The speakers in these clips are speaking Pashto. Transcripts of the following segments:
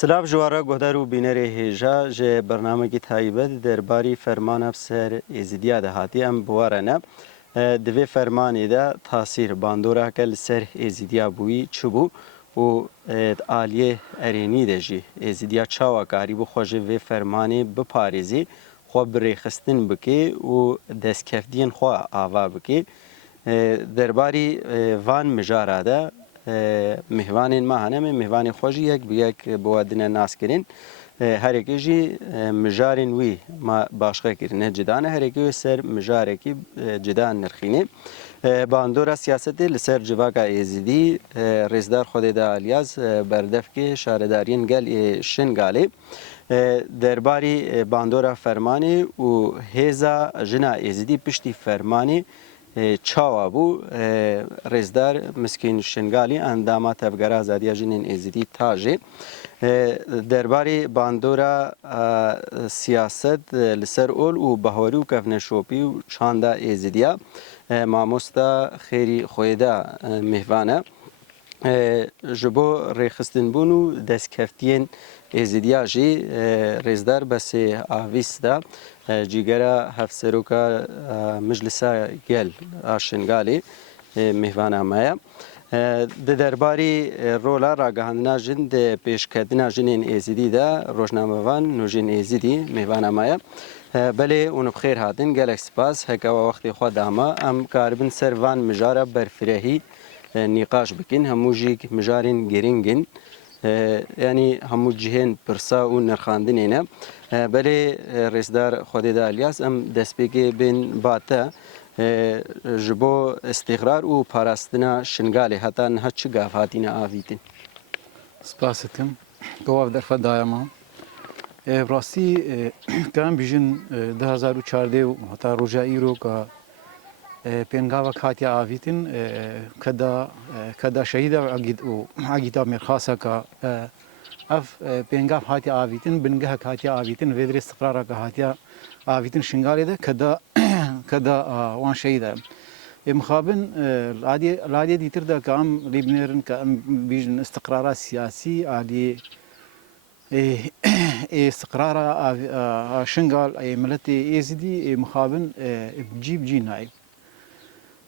سلاف جوارا گهدار و بینری هیجا جه برنامه کی تایبت درباری فرمان افسر ازدیا ده هاتی ام بوارنه دوی فرمانی ده تاثیر باندورا کل سر ازدیا بوی چبو و آلیه ارینی ده جی ازدیا چاوا کاری بو خوژه وی فرمانی بپاریزی خو بریخستن بکی و دستکفدین خو آوا بکی درباری وان مجاراده مهوان ما هنم مهوان خوشی یک به یک بودن ناس کرین هر یکی جی مجارین وی ما باشقه کرنه جدانه هر یکی سر مجاره کی جدان نرخینه باندورا سیاستی لسر جواکا ایزیدی رزدار خود دا الیاز بردف که شاردارین گل شنگالی درباری باندورا فرمانی و هزا جنا ایزیدی پشتی فرمانی چاوا بو رزدار مسکین شنگالی اندامات افگار آزادی جنین ازدی تاجی درباره باندورا سیاست لسر اول و بهاری و کفنشوپی و چاندا ازدیا ماموستا خیری خویدا مهوانه جبو ریخستن بونو دستکفتین ازدیا جی رزدار بس آویستا جیگرا هفسروکا مجلسا گل آشنگالی مهوانا مایا د درباری رولا راگهاندنا جن د پیشکدنا جنین ازدی دا روزنامه‌وان نوجین ازدی مهوانا مایا بله اون بخیر هاتن گلک سپاس هکا وقت خود داما ام کاربن سروان مجاره برفرهی نقاش بکن هموجیک مجارین گرینگن یعنی همو جهن پرسا و نرخاندنینه بله رئیسدار خودی دا الیاس ام دسپیگی بین باته جبو استقرار و پاراستنا شنگالی حتی نه چه گافاتینا آویتین سپاستم گواف در فدایما راستی کام بیشن 2014 و حتی روزایی رو که پنگاوا کاتی آویتین کدا شهید و عقیدا مرخصا که اف پنگاف هاتی آویتین بنگه کاتی آویتین ویدر استقرار که هاتی آویتین شنگالی ده کدا وان شهیده مخابن العادي ديتر ده كام لبنان كام بيجن استقرار سياسي عادي استقرار شنغال ملتي ازدي مخابن بجيب جيناي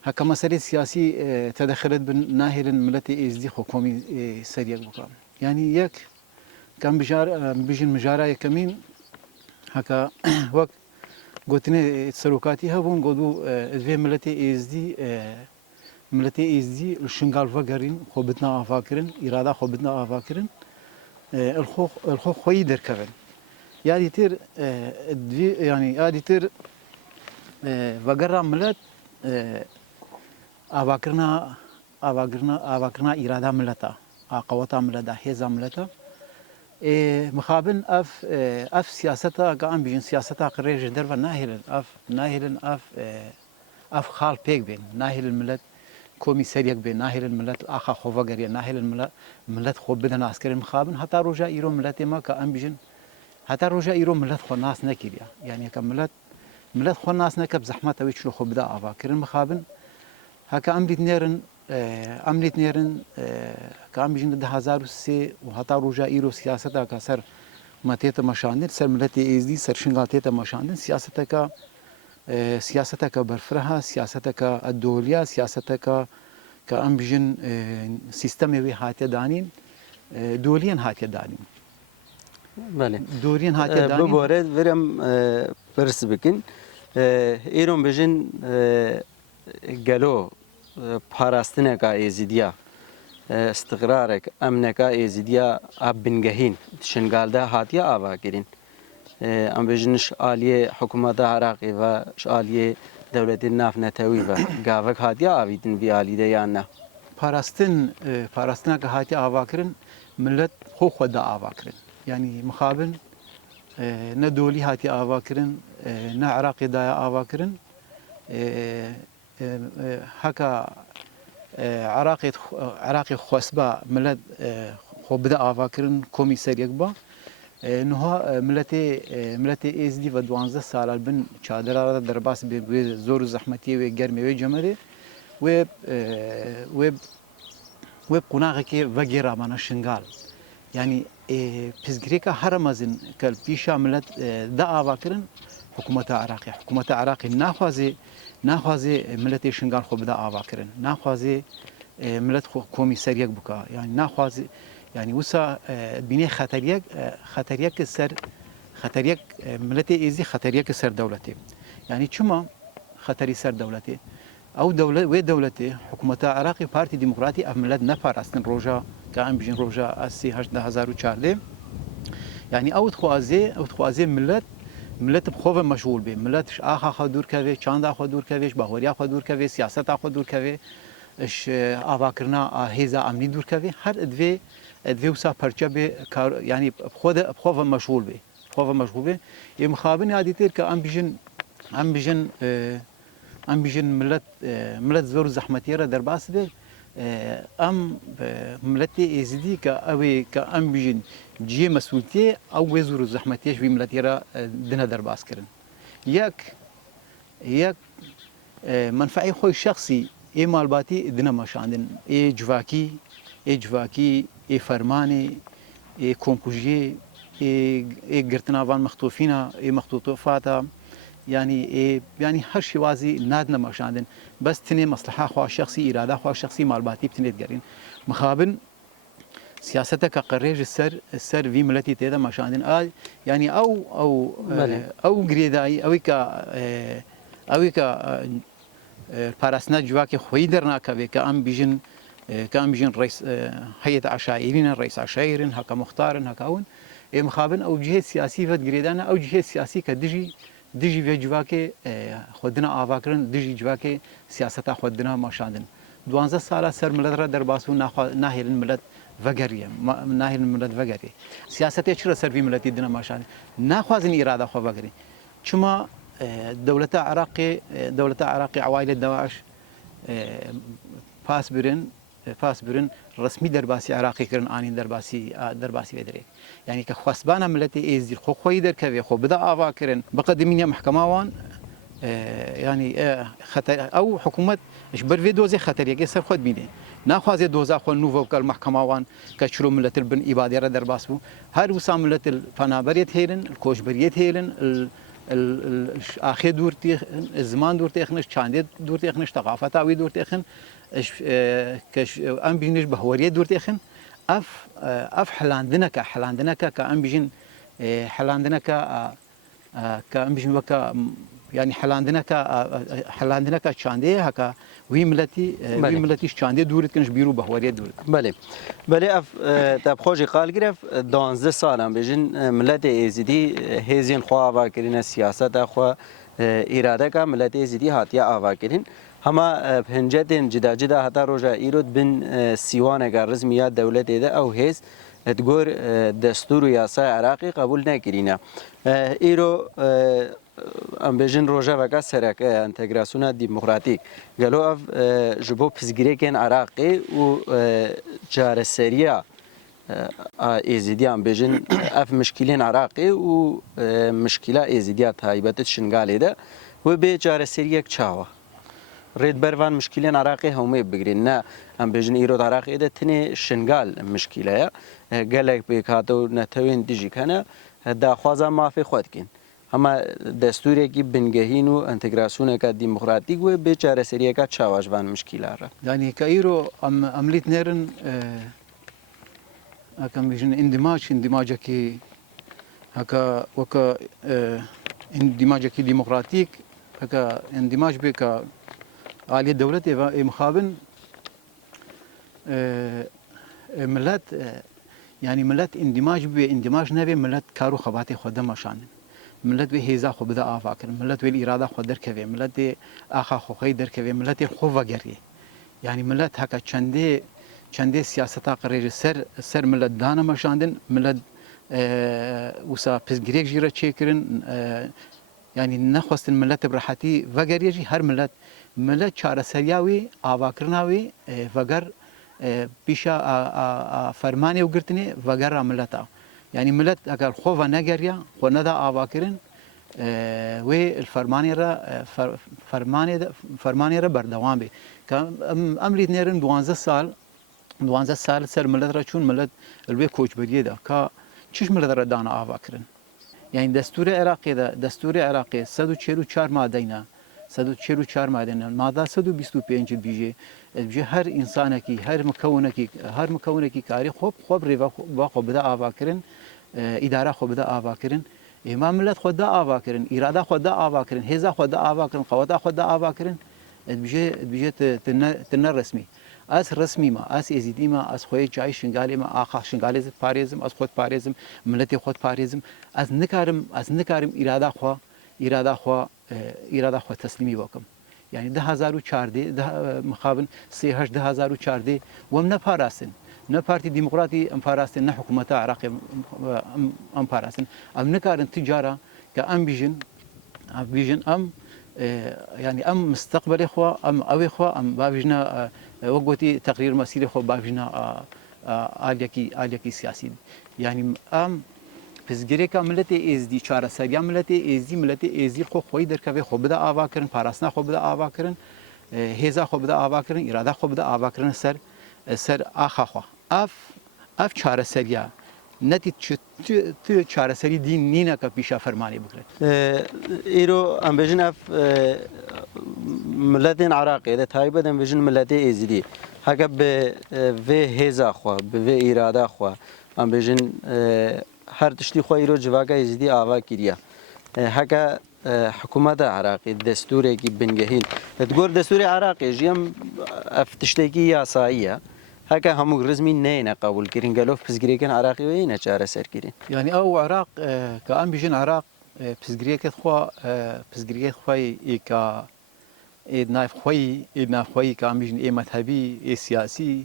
هكا مسألة سياسي تدخلت بناهل ملتي ازدي حكومي سريع بكام يعني يك كان بيجن مجارا كمين هكا وقت قلتني سلوكاتي هبون قدو في ملتي ازدي الشنغال فقرين خوبتنا افاكرين اراده خوبتنا افاكرين الخو خوي دركبن يعني تير يعني تير وقرا ملت افاكرنا اراده ملتا قوتا ملتا هيزا ملتا مخابن اف سياستا كان بيجن سياستا قريج درفا ناهلن اف خال بيك بين ناهل الملت كومي سريك بين ناهل الملت اخا خوفا غريا ناهل الملت خوب بدن عسكري مخابن حتى روجا ايرو ملت ما كان بيجن حتى روجا ايرو ملت خو ناس نكيريا يعني ملت خو ناس نكب زحمه ويش لو خوب بدا افاكر مخابن هكا عملت نيرن كان بيجن 2003 وحتى روجا ايرو سياستا كسر ماتيتا مشاندن سر ملتي ازدي سر شنغالتيتا مشاندن سياستك برفرها سياستك الدولية سياستك كأم بيجن سيستمي هاتي دانين دوليا هاتي دانين بله دوليا هاتي دانين ببورد ورم برس بكن ایرون بجن گلو پاراستنکا ایزیدیا استقرارك امنكا ازديا ابنگهين شنگالدا هاتيا آوا گرين ام بجنش آلیه حکومت عراقی و آلیه دولت ناف نتوی و گاوک هاتیا آویدن بی آلی ده یا نه پاراستنا که هاتی آوا کرن ملت خو خود آوا کرن يعني مخابن نه دولی هاتی آوا کرن نه عراقی دایا آوا کرن هکا عراقي خوسبا ملت خو بدا آوا کرن كوميساريك با نها ملتي ازدي و 12 سال بن چادر درباس به زور زحمتي و گرمي و جمري و قناغ كي وغيرا مانا شنغال يعني پزگریکا هر مزن کل پیشا ملت دا آوا کرن حکومت عراقی ناخوازی ملت شنگال خوب دا آوا کرن ناخوازی ملت قومی سریک بکا يعني ناخوازي يعني وسا بيني خطريك سر خطريك ملتي ايزي خطريك سر دولتي يعني شما خطري سر دولتي او دوله و دولتي حكومه عراقي بارتي ديمقراطي املت نفر اصلا روجا كان بيجن روجا اسي 18014 يعني او تخوازي ملت بخوف مشغول به ملت اخا خدور كوي چاند اخا دور كويش باوريا خدور كوي سياست اخا دور كوي اش آواکرنا هیزا امنی دور کوي هر ادوی وسا پرچه به يعني بخوف مشغول به مخابن عادتير که ام بيجن ملت زور زحمتي را در باس به ام ملتي ازدي که ام بيجن جي مسؤولتي او زور زحمتيش في ملتي را دنا در باس کرن یک منفعي خوي شخصي ای مالباتی دنا مشاندن ای جواکی ای فرمانی ای کمپوژی ای گرتناوان مخطوفینا ای مخطوطاتا يعني هر شوازي نادنا مشاندن بس تني مصلحه خوا شخصي اراده خوا شخصي مالباتي بتنيت جرين مخابن سياستك قريج السر في ملتي تيدا مشاندن يعني او غريداي او كا پاراسنا جواكي خويدر ناكبي كأم بيجن رئيس هيئة عشائرين رئيس عشائرين هكا مختارن هكا اون مخابن او جهة سياسي فد جريدانا او جهة سياسي كدجي في جواكي خودنا آواكرن دجي جواكي سياستا خودنا ماشاندن 12 سالا سر ملت را در باسو ناهل الملت وگریه ناهل الملت وگریه سياستا چرا سر في ملتي دنا ماشاندن ناخوازن اراده خو وگري چما دولة عراقي عوائل دواعش پاس برن رسمي درباسي عراقي كرن آنين درباسي ودريك يعني كخواسبانا ملتي ازدي خو خوي در كوي خو بدا آوا كرن بقدمينيا محكمة وان يعني خطر او حكومت اش بر دوزي خطر يكي سر خود بيني ناخوازي دوزا خو نوفو كال محكمة وان كشرو ملت البن إبادة را درباسو هر وسام ملت الفنابريت هيلن الكوشبريت هيلن آخر دور زمان دور تخنش چاند دور تخنش ثقافت اوی دور تخن کش ام بینش بهوریه دور تخن اف حلاندنا که ام بيجن حلاندنا که ام بيجن وكا يعني حلاندنا که چانده هکا وی ملتی چانده دورت کنش بیرو بهوریه دورت بله اف تاب خوشی قال گرفت 12 سالم بيجن ملت ازدی هزین خوا آوا کرین سیاست خوا اراده که ملت ازدی هاتیا آوا کرین هما پنجتين جدا هتا روجا ايرود بن سيوانه كان رسميات دولت ده او هيز تقول دستور ياسا عراقي قبول نكرينا ايرو ام بيجن روجا وكا سرك انتجراسيون ديمقراطيك قالوا اف جبو بزغريكن عراقي و جارسريا ازيدي ام بيجن اف مشكلين عراقي و مشكله ازيديات هايبت شنغالي ده و بي جارسريك تشاوا ريد بروان مشكلين عراقي هم بگرين نا ام بيجن ايرود عراقي ده تني شنغال مشكله قالك بكاتو نتوين ديجي كان دا خوازا ما في خودكين اما دستوری کی بنگهین و انتگراسیون کا دموکراتیک و بیچاره سریه کا چاواجوان مشکلات را يعني كايرو عملية نيرن كم بيجن اندماج كي هكا وكا اندماج كي ديمقراطيك هكا اندماج بك عالية دولة مخابن ملات يعني ملات اندماج نبي ملات كارو خباتي خدمه شان ملت به هیزا خو بده آفا کرد ملت به اراده خو در کوي ملت آخا خو خی در کوي ملت خو وگری يعني ملت هکا چنده سیاستا قرار سر ملت دانه مشاندن ملت وسا پزگریک جیره چیکرن يعني نخواستن ملت براحتی وگری جی هر ملت چاره سریاوی آوا کرناوی وگر پیشا فرمانی وگرتنی وگر ملتا يعني ملت اگر خوفا نگریا خو ندا آوا کرن و فرمانی را بردوام بی امريت نيرن 12 سال سر ملت را چون ملت الوی کوچ بریه ده که چش ملت را دانا آوا کرن یعنی دستور عراقی دا دستور عراقی 144 مادهینا 144 مادهینا ماده 125 بیجه هر انسان کی هر مکون کی کاری خوب ریوا خوب بده آوا کرن اداره خوب بده آوا کرن امام ملت خود دا آوا کرن اراده خود دا آوا کرن هزا خود دا آوا کرن قوت خود دا آوا کرن بیجه تن رسمی از رسمی ما از ازیدی ما از خوی جای شنگالی ما آخا شنگالی زد پاریزم از خود پاریزم ملت خود پاریزم از نکارم اراده خوا تسلیمی وکم یعنی 2014 مخابن 2014 وم نپاراستن نه پارتی دموکراتی ام پاراستن نه حکومت عراق ام پاراستن ام نکارن تجاره که ام بیژن ام يعني ام مستقبل اخوه ام او اخوه ام بابجنا وقوتي تقرير مسيري اخوه بابجنا آليكي سياسي يعني ام پزگیری ملتی ازدی چهار سریا ملتی ازدی خوی در که خوب بده آوا کردن پاراسنا خوب بده آوا کردن هزا خوب بده آوا کردن اراده خوب بده آوا کردن سر آخا خو اف چهار سریا نتی تو چهار سری دین نینا که پیشا فرمانی بکرد ایرو ام بجن اف ملتين عراقي ده تايبه دم بجن ملتي ازدي هكا به هزا خو به اراده خو ام بجن هر تشتي خو ایرو جواگا ازدي آوا كيريا هكا حكومة عراقي دستوري كي بنجهيل تقول دستوري عراقي جيم افتشتكي ياسائية هكا همو رزمي نينا قبول كرين قالوا في بزغريكن عراقي وين چاره سر كرين يعني او عراق كان بيجن عراق بزغريك خوي كا نايف خوي كان بيجن اي مذهبي اي سياسي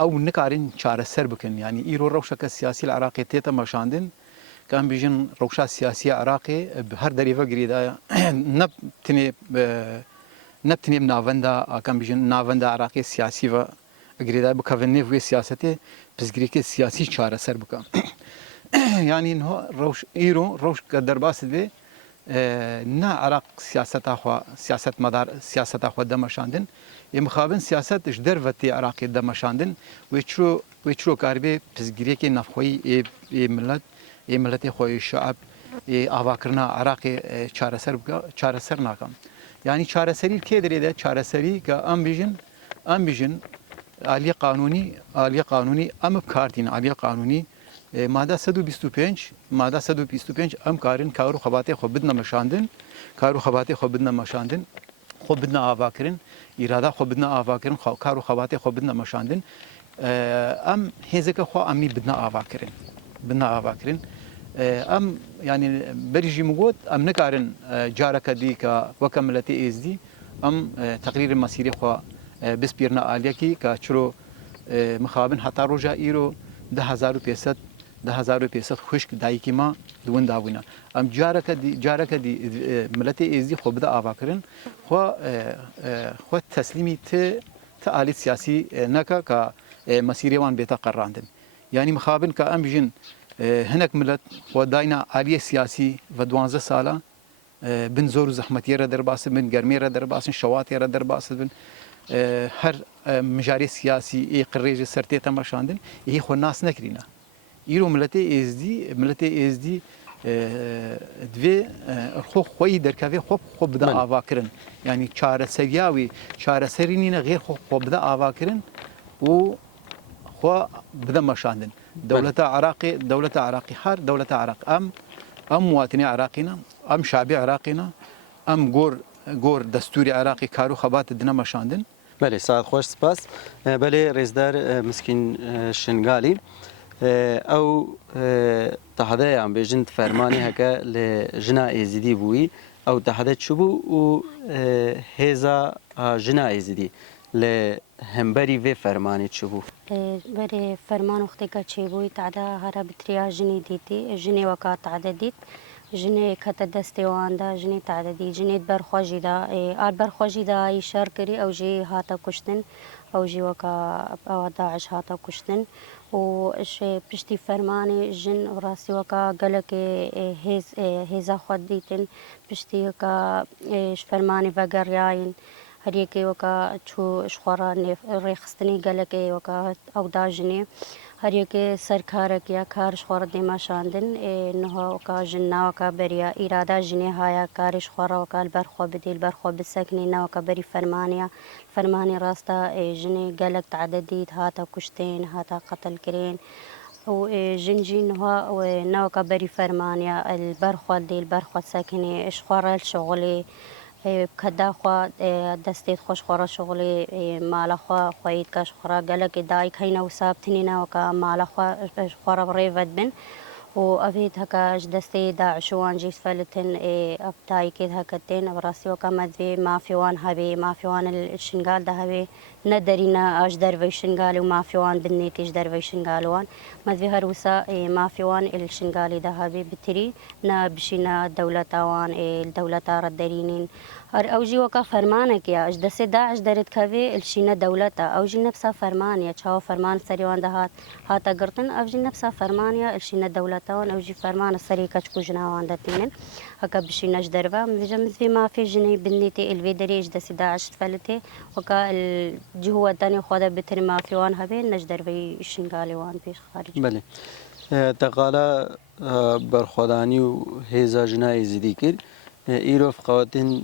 او نكارين چاره سر بكن يعني ايرو روشك السياسي العراقي تيتا مشاندن كان بيجن روشا سياسي عراقي بهر دريفه غريدا نبتني بنافندا كان بيجن نافندا عراقي سياسي و غريدا بكفني في سياسته بزغريك سياسي چاره سر بكم يعني انه روش ايرو روش درباس دي نا عراق سياسة خو دمشاندن يمخابن سياسة اش دروتي عراقي دمشاندن ويچرو كاربي بزغريك نفخوي ملت خوي الشعب اواكرنا عراقي چاره سر ناكم يعني چاره سري كيدري ده چاره سري كام بيجن عالية قانوني ام بكارتين عالية قانوني ماده 125 ام کارن کارو خباته خو بدنا مشاندن خو بدنا آواکرین اراده خو بدنا آواکرین کارو خباته خو بدنا مشاندن ام هزك خو امي بدنا آواکرین ام يعني برجي مقود ام نكارن جارك ديكا وكملتي ازدي ام تقرير المسيري خو بسبيرنا عليكي كچرو مخابن حتى رجا ايرو 1500 خشک دایکی ما دون داوینا ام جارك دي ملتي ازدي خو بدا آواکرین خو تسلیمی آلت سیاسی نکا که مسیری وان بیتا قراندن يعني مخابن که ام بجن هناك ملت خو داینا آلیه سیاسی و 12 ساله بن زور و زحمتی را در باس بن گرمی را در باس شواتی را در باس بن هر مجاری سیاسی ای قریج سرتی تماشاندن ای خو ناس نکرینا ایرو ملتی ازدی دوی خوی در کافی خوب بدا آوا کرن یعنی چاره سرینی غیر خوب بدا آوا کرن و خو بدا مشاندن دولت عراقی هر دولت عراق ام مواطنی عراقینا ام شعبی عراقینا ام گور دستوری عراقی کارو خبات دنا مشاندن بله ساعت خوش سپاس بله رزدار مسكين شنغالي او تحدي عم بيجند فرماني هكا لجنا ازدي بوي او تحدي شبو و هزا جنا ازدي لهمبري في فرماني شبو بري فرمان وقتی که چی بوی تعدا هر بتریا جنی دیتی جنی وکات تعددیت جنی کت دستی واندا جنی تعددی جنی برخواجی دا آل برخواجی دا ایشار کری او جی هاتا کشتن او جی وکا او داعش هاتا کشتن و اش پشتی فرمانی جن وراسي وكا قالك هيزا خود ديتن پشتی وكا فرمانی وگریاین هريكي وكا چو شخورا ريخستني قالك وكا او داجني هر یک سرکارک یا کارش خورد دیماشاندن نه وکا جنا وکا بریا اراده جنی هایا کارش خورا وکا البرخو بدیل برخو بسکنی نه وکا بری فرمانی راستا جنی گلک تعددید هاتا کشتین هاتا قتل کرین و جنجي نوكا بري فرمانيا البرخوة دي البرخوة ساكني اشخورا الشغلي بكدا خوا دستيت خوش خورا شغلي مالا خوا خويت كاش خورا قالك دايك هينا وسابتني نوكا مالا خوا خورا بريفت بن وأفيد هكا جدستي داعشوان جيس فلتن أبتاي كيد هكتين براسي وكا مدفي ما في وان هبي ما في وان الشنقال ده هبي ندرينا اش دروي شنقالي وما في وان بنيتيش دروي شنقالوان مدفي هروسا ما في وان الشنقالي ده هبي بتري نا بشينا دولة وان الدولة ردرينين هر اوجي وكا فرمانك يا اجدسي داعش درت كافي الشينا دولتا اوجي نفسها فرمان يا تشاو فرمان سريوان ده هاتا قرطن اوجي نفسها فرمان يا الشينا دولتا وان اوجي فرمان السريكا تشكو جناوان دتينن هكا بشينا جدربا مجمز في ما في جني بنيتي الفيدري اجدسي داعش تفلتي وكا الجهوة الثانية خدا بتر ما في وان هبين نجدر في الشنقالي وان بيش خارج بله تقالا برخودانی و هیزا جنایی زیدی کرد ایروف قواتین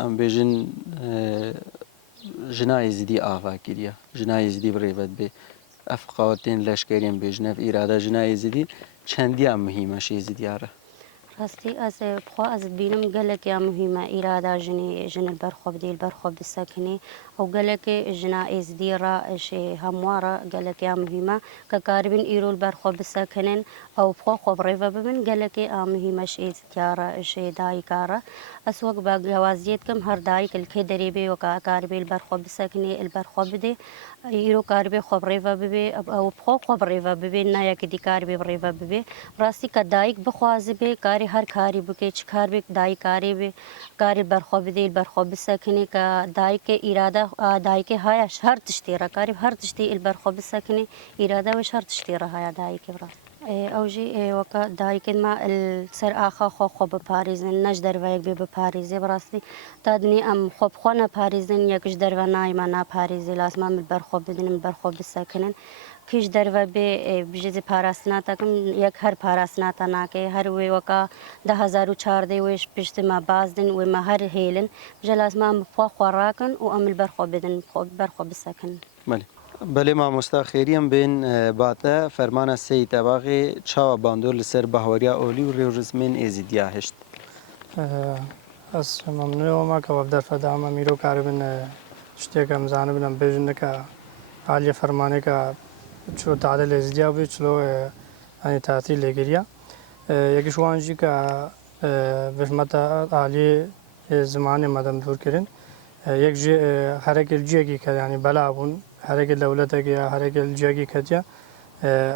ام بیجن جنایی زیدی آفا کردیا جنایی زیدی بریفت به اف قواتین لشکرین بیجن اف ایراده جنایی زیدی چندی هم مهمه شی زیدیاره راستي از بخوا از بینم قالك يا مهمة إرادة جن البرخوب دي البرخوب بالسكني أو قالك جنا إزديرة شي هموارة قالك يا مهمة كقاربين إيرو البرخوب بالسكنين أو بخوا خوب ريفا بمن قالك مهمة شي زديارة شي دايكارة أسوق بجوازيتكم هر دايك الكدري بي وكقاربي البرخوب بالسكني البرخوب دي إيرو كاربي خوب ريفا ببي أو بخوا خوب ريفا ببي نايا كدي كاربي بريفا ببي راسي كدايك بخواز بي كاري هر کاری بکه چه کار بک دای کاری به کاری برخواب دیل برخواب سکنی که دای که اراده دای که های شرط تشتیره کاری هر تشتی البرخواب سکنی اراده و شرط تشتیره های دای که برا اوجی وقت دای که ما السر آخا خوب پاریزن نج در ویک به پاریزی براستی تادنی ام خوب خونه پاریزن یکش در و نایما نا پاریزی لازم ام البرخواب بدنم برخواب سکنن کیش در و به بجز پاراستنا تکم یک هر پاراستنا ناکه هر وی وکا 2014 ویش پشت ما باز دن و ما هر هیلن جلاس ما مفا خوراکن و عمل برخو بدن برخو بسکن بله ما مستخیریم بین باتا فرمان سید باقی چاو باندور لسر بهوریا اولی و ریورزمین ازیدیا هشت از ممنون ما که وفد فدام میرو کاربن شتیکم زانبنم بجن که عالی فرمانه که چلو تعدل ازدیا بی چلو یعنی تعطیل لگریا یکی شوانجی که بشمت عالی زمان مدام دور کردن یک جی حرکت جیگی که یعنی بلابون حرکت دولت که حرکت جیگی که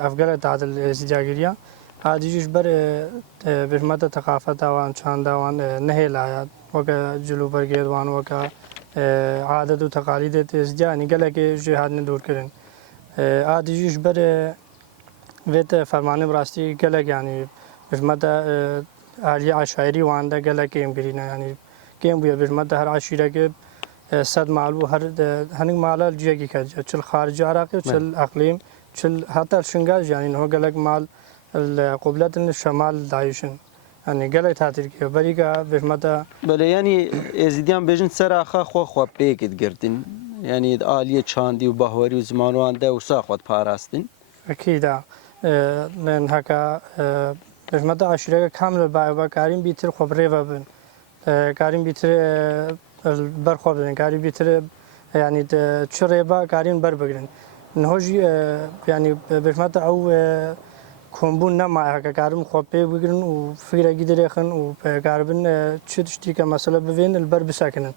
افغان تعدل ازدیا گریا عادیش بر بشمت ثقافت وان چند وان نه لایا وکا جلو برگید وان وکا عادت و تقالید ازدیا نگله که جهاد ندور کردن عادیش بر ویت فرمان براستی گله یعنی بشمت عالی عشایری وانده گله کیم گرینه یعنی کیم بیا بشمت هر عشیره که صد معلو هر هنگ مال جیگی که چل خارج عراقی چل اقلیم چل حتی شنگاج یعنی هو گله مال القبلات الشمال دايشن يعني قال تعتير كي بريقة بشمتا بله یعنی ازیدیان بیجن سر آخا خو پیکت گردین یعنی آلیه چاندی و بهوری و زمانوان ده و ساخوات پاراستین أكيد لأن هكا بشمتا عشرة كامل با كارين بيتر خبرة بن كارين بيتر برخوب بن كارين بيتر يعني تشربا كارين بربقرن نهوجي يعني بشمتا أو کمبون نمای که کارم خواب بگیرن و فکر گیری خن و کاربن چطوری که مثلا ببین البر بسکنن.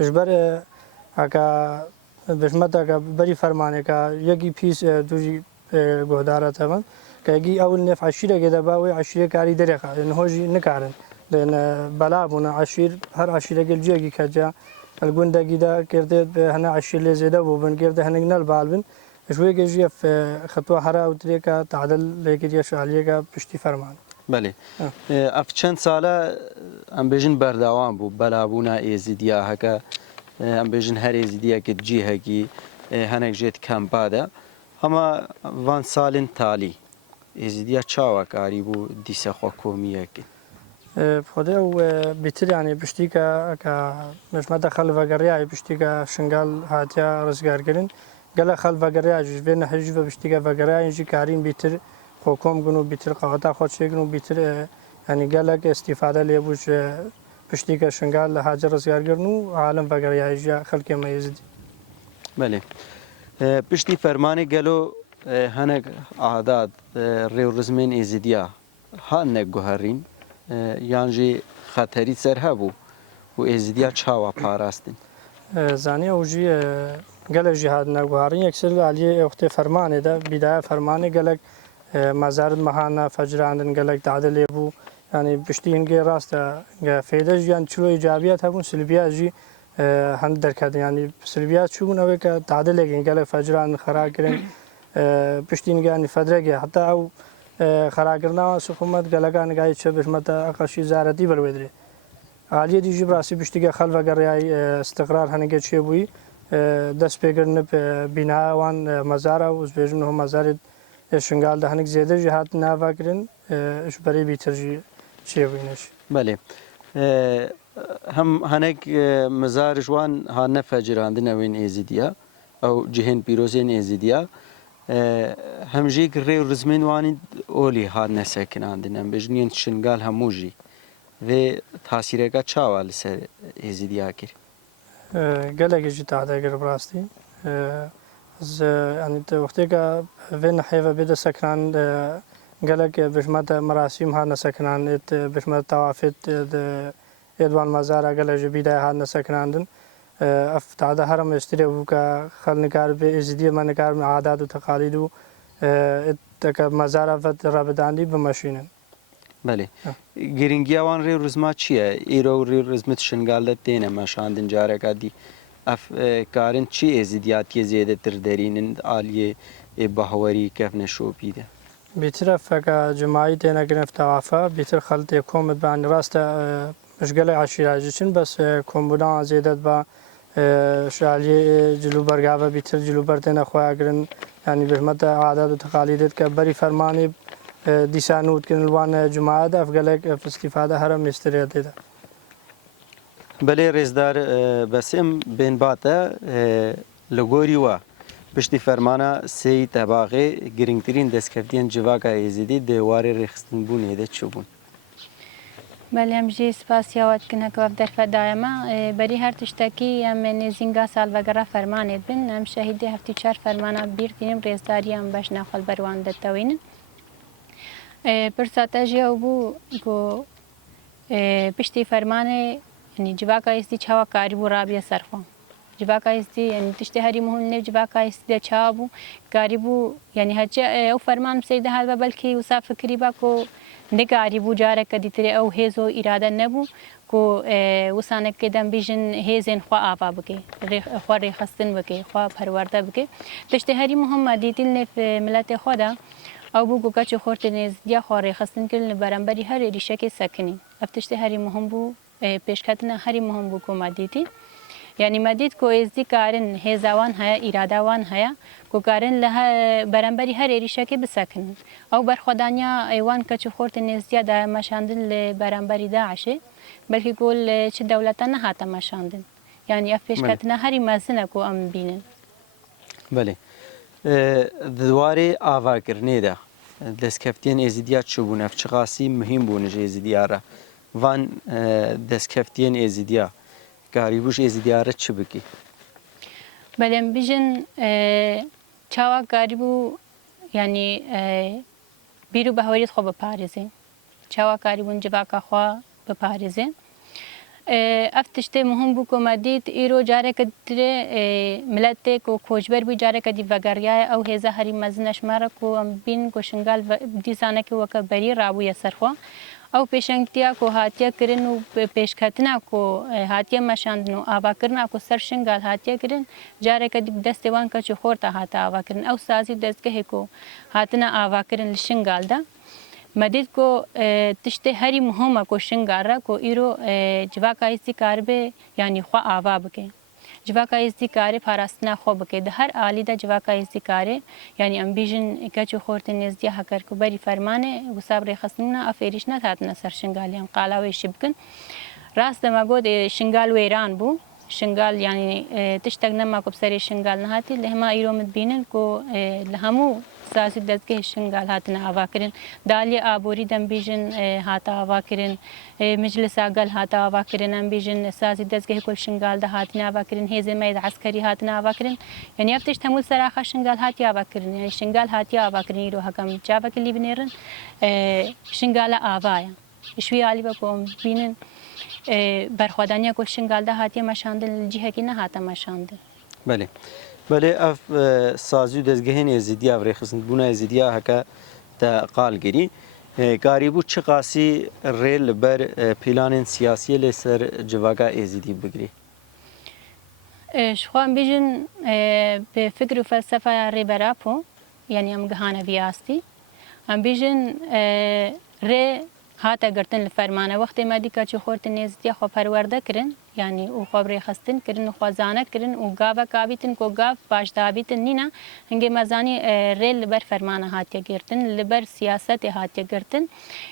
اجبار اگه بسمت اگه بری فرمانه که یکی پیش دوری گوداره تمام که یکی اول نف عشیره که دباوی عشیره کاری داره خا نهوجی نکارن لأن بلا بنا عشير هر عشيرة الجيجي كجا الجندا جدا كرده هنا عشير لزيدا وبن كرده هنا جنال بالبن شوي كجي في خطوة حرا وتريكا تعدل لكجي شعلية بشتي فرمان. بله. اف چند ساله ام بیشن بردوام بو بلابونا ایزیدیا هکا ام بیشن هر ایزیدیا که جی هکی هنگ جیت کم باده اما وان سالن تالی ازدیا چاوا کاری بو دیسه خو کومیه کی خدا و بیتر یعنی پشتی که مش مدخل وگریای پشتی که شنگال هاتیا رزگار کردن گله خل وگریای جز بین حجی و پشتی که وگریای جی کارین بیتر حکوم گنو بیتر قاعده خود شگنو بیتر یعنی گله که استفاده لیبوش پشتی که شنگال هاجر رزگار کردنو عالم وگریای جی خلک میزدی. بله پشتی فرمان گلو هنگ عادات ریو رزمین ازدیا هنگ گوهرین یانجی خطری سر هبو و ازدیا چاوا پاراستن زانی اوجی گله جهاد نگوهرین اکثر علیه وقت فرمانه ده بدايه فرمانه گله مزار مهانا فجراندن گله تعدل بو yani pişti inge rasta fayda yani çlo icabiyat habun silbiyat ji hand derkadin yani silbiyat şu buna ve ka tadil egin gale fajran khara kirin pişti inge yani fadrege hatta av khara kirna sukumat galagan gay çebiş mata akashi zarati bervedri aliye di jibrasi pişti ge khalva garayay istiqrar hani geçiyor bu dest pegirin bina wan mazara uzbejin ho mazarit şungal da hanik zede cihat navakirin iş bari bitirci بله هم هنگ مزار جوان هانه فجراندن اوین ازدیا او جهن پیروزین ازدیا هم جیگ ریو رزمین وانی اولی هانه سکناندن هم بجنین شنگال هموجی و تاثیره که چاوال سر ازدیا کر گله گیجی تعده گر براستی yani وقتی که وین حیوه بده سکنان گلک بشمت مراسم ها نسکنان ات بشمت توافت ادوان مزار گله جبیده ها نسکناندن اف تعده هرم استری و که خل نکار به ازدی من نکار من عادات و تقالید و ات مزار فت رابطاندی بمشینن بله گرینگی آوان ریو رزما چیه ایرو ریو رزمت شنگالت دینه مشاندن جاره کدی اف کارن چی ازدیاتی زیاده تر درینن عالیه بهوری کف نشوبیده بیتر فکر جمعی تینا گرفت توافع بیتر خلط کومت بان راست مشغله عشیراجیشن بس کومبودان زیادت با شالی جلو برگاو بیتر جلو برتن خواه گرن یعنی بهمت عادات و تقالیدت که بری فرمانی دیسانود کن الوان جمعات افغله استفاده هرم استریت ده بله رزدار بسیم بین باته لگوری و پشتی فرمانه سی طبقه گرینگترین دستکفتین جواگا ازیدی دیواری رخصتن بونه ده چوبون بله امجی سپاسیاوت کنه که در فدایما بری هر تشتکی ام نزینگا سال وگرا فرمانید بین ام شهیدی هفتی چار فرمانه بیر دینم رزداری ام باش نخل بروان دتوین پرساته جیو بو گو پشتی فرمانه یعنی جواگا ازدی چاوا کاری بو رابیه سرخوان جواگا ازدی یعنی تشتی هری مهم نه جواگا ازدی چابو کاری بو یعنی هجا او فرمان سیده هذا بلکه وصاف فکری با کو نگاری بو جاره کدی تری او هیزو اراده نبو کو وسانه کدم بیجن هیزن خوا آوا بکی خوا ریخستن بکی خوا پرورده بکی تشتی هری مهم دیدین نف ملت خدا او بو گوگا چه خورت نیز یا خوا ریخستن کل برانبری هر ریشه که سکنی افتشتی هری مهم بو پیشکتنا هری مهم بو کو مدیدی یعنی مدید کو ازدی کارن هزوان هیا ارادوان هیا کو کارن لها برانبری هر ریشه که بسکن او برخدانیا ایوان کچ خورت نزدیا د مشاندن ل برانبری داعشه بلکه گول چه دولتان هاته مشاندن یعنی افش کتنا هری مزنه کو ام بینن بله دواره آواگرنه ده دستکفتین ازیدیا چوبون افچقاسی مهم بونه جه ازیدیاره وان دستکفتین ازیدیا گاریبوش ازیدیاره چه بکی بله بیجن چاوا گاریبو یعنی بیرو بهوریت خوب پاریزه چاوا گاریبون جواکا خوا بپاریزه افتشته مهم بو کو مدید ایرو جاره کدره ملت کو کوجبر بو جاره کدی وگریا او هزا هری مزنش مارا کو بین کو شنگال دیسانه کی وک بری رابو یسرخوا او پیشنگتیا کو هاتیا کرن و پیشکتنا کو هاتیا مشاندنو آوا کرنا کو سر شنگال هاتیا کرن جاره کدی دستوان کچ خورتا هاتا آوا کرن او سازی دستگه کو هاتنا آوا کرن شنگال دا مدید کو تشته هری مهمه کو شنگارا کو ایرو جواکایسی کاربه یعنی خوا آوا بکه جواکا ازدی کاری پاراستنا خوب که ده هر عالی ده جواکا ازدی کاری یعنی ام بیژن کچو خورت نزدی هکر کو بری فرمانه و صبر خصمنا افریش نتاتنا سر شنگالیان قالاوی شبکن راست ما گود شنگال ویران بو شنگال يعني تشتغلنا ما كبسري شنگال نهاتي لهما ايروم تبينن كو لهمو ساسي دزكه شنگال هاتنا اواكرن دالي ابوري دم بيجن هاتا اواكرن مجلس اقل هاتا اواكرن ام بيجن ساسي دزكه كل شنگال ده هاتنا اواكرن هي زي عسكري هاتنا اواكرن يعني افتش تمول سراخه شنگال هاتي اواكرن يعني شنگال هاتي اواكرن يرو حكم جابك اللي بنيرن شنگال اوايا شوي علي بكم بينن برخوادانی کل شنگال ده هاتی مشاندن جهه کی نه هاتا مشاندن بله اف سازو دزگهین ازدیا و رخصند بونه ازدیا هکا تا قال گری قاریبو چه قاسی ریل بر پلان سیاسی لسر جواگا ازدی بگری شخوان بیجن به فکر و فلسفه ری براپو یعنی ام گهانه بیاستی ام بیجن ری هاتا گرتن لفرمانه وقتی ما دیکا چه خورت نزدیا خو پرورده کرن یعنی او خبر خستن کرن خو زانه کرن او گاوا کابیتن کو گاو باش دابیتن نینا هنگه مزانی ریل بر فرمانه هاتیا گرتن لبر سیاست هاتیا گرتن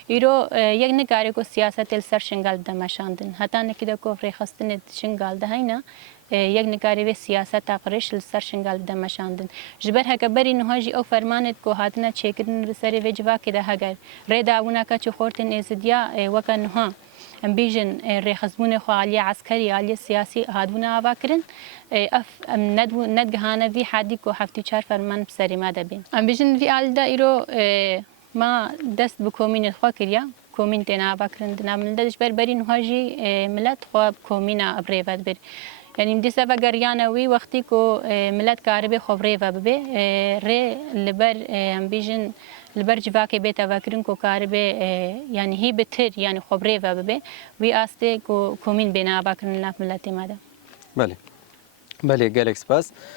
ایرو یک نگاری کو سیاست السر شنگال دمشاندن حتی نکیده کو فری خستن شنگال ده هینا یک نگاری به سیاست آخرش لسر شنگال دمشاندن جبر هک بری نهاجی او فرمانت کو هاتنا چیکرن بسری وجوا کده هگر ریدا اونا کا چه خورتن ازدیا وکنها ام بیژن ریخزمون خو عالی عسکری عالی سیاسی هادونا واکرن اف ندگهانه وی حدی کو هفتی چار فرمان بسری ما دبین ام بیژن وی آل دا ایرو ما دست بکومین خو کریا کومین تنا واکرن دنا ملدش بری نهاجی ملت خو کومینا ابریوت بر يعني دي سبب جريانة وي وقتي كو ملت كاربي خبري وببي ري لبر امبيجن لبر جواكي بيتا وكرين كو كاربي يعني هي بتر يعني خبري وببي وي آستي كو كومين بينا باكرن لاف ملتي مادا بله جالكس باس